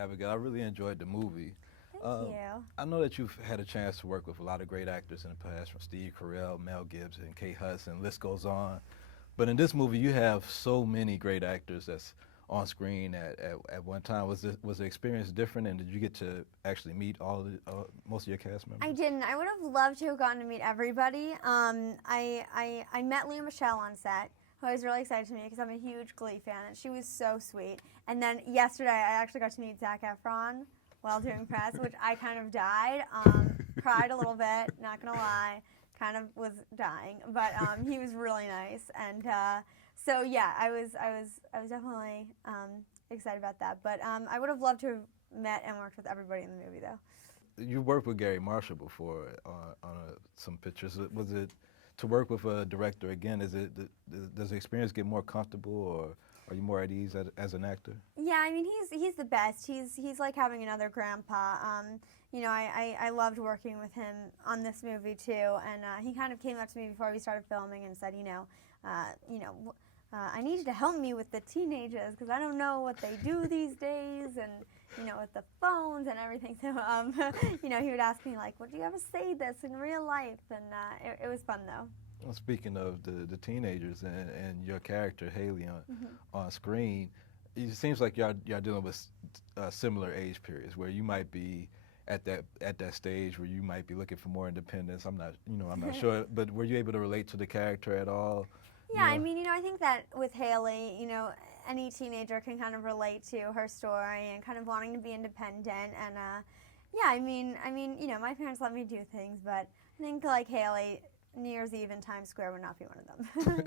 Abigail. I really enjoyed the movie. Thank you. I know that you've had a chance to work with a lot of great actors in the past, from Steve Carell, Mel Gibson, Kate Hudson, list goes on. But in this movie, you have so many great actors that's on screen at one time. Was the experience different, and did you get to actually meet most of your cast members? I didn't. I would have loved to have gotten to meet everybody. I met Lea Michele on set, who I was really excited to meet because I'm a huge Glee fan, and she was so sweet. And then yesterday, I actually got to meet Zac Efron while doing press, which I kind of died. Cried a little bit, not gonna lie. Kind of was dying, but he was really nice, and so yeah, I was definitely excited about that. But I would have loved to have met and worked with everybody in the movie, though. You worked with Gary Marshall before on some pictures. Was it to work with a director again? Does the experience get more comfortable, or are you more at ease as an actor? Yeah, I mean he's the best. He's like having another grandpa. You know, I loved working with him on this movie too, and he kind of came up to me before we started filming and said, I need you to help me with the teenagers because I don't know what they do these days, and with the phones and everything. So he would ask me like, "Would you ever say this in real life?" And it was fun though. Well, speaking of the teenagers and your character Hailey on screen, it seems like y'all dealing with similar age periods where you might be at that stage where you might be looking for more independence. I'm not sure, but were you able to relate to the character at all? Yeah, I mean, I think that with Hailey, any teenager can kind of relate to her story and kind of wanting to be independent. And yeah, I mean, my parents let me do things, but I think like Hailey, New Year's Eve in Times Square would not be one of them.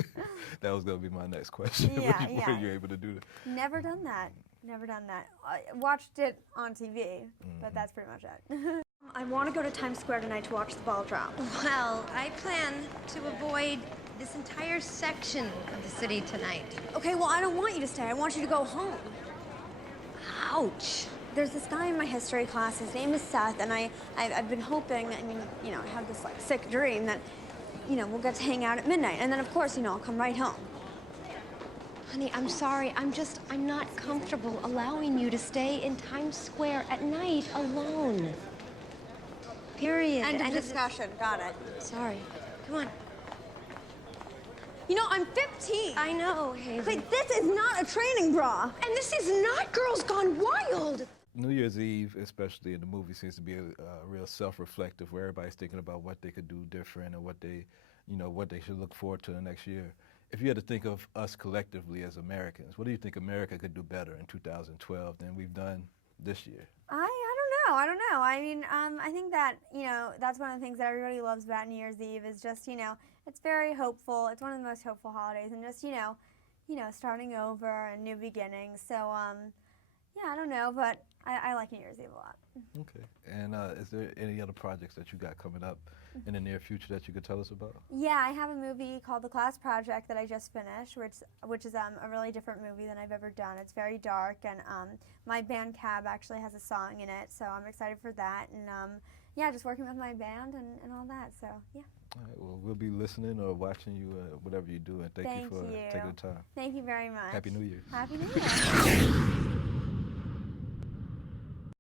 That was going to be my next question. Yeah, were you able to do that? Never done that. Never done that. I watched it on TV, but that's pretty much it. I want to go to Times Square tonight to watch the ball drop. Well, I plan to avoid this entire section of the city tonight. Okay, well, I don't want you to stay. I want you to go home. Ouch. There's this guy in my history class. His name is Seth, and I've been hoping, I had this like sick dream that, we'll get to hang out at midnight, and then of course, I'll come right home. Honey, I'm sorry. I'm not comfortable allowing you to stay in Times Square at night alone. Period. End of discussion. Got it. Sorry. Come on. I'm 15. I know, Hailey. Like, this is not a training bra. And this is not Girls Gone Wild. New Year's Eve, especially in the movie, seems to be a real self-reflective, where everybody's thinking about what they could do different and what they should look forward to the next year. If you had to think of us collectively as Americans, what do you think America could do better in 2012 than we've done this year? I don't know. I mean, I think that, that's one of the things that everybody loves about New Year's Eve is just, it's very hopeful. It's one of the most hopeful holidays, and just, starting over and new beginnings. So, yeah, I don't know, but I like New Year's Eve a lot. Okay. And is there any other projects that you got coming up in the near future that you could tell us about? Yeah, I have a movie called The Class Project that I just finished, which is a really different movie than I've ever done. It's very dark, and my band Cab actually has a song in it, so I'm excited for that. And yeah, just working with my band and all that, so yeah. All right, well, we'll be listening or watching you, whatever you do, and thank you for taking the time. Thank you very much. Happy New Year. Happy New Year.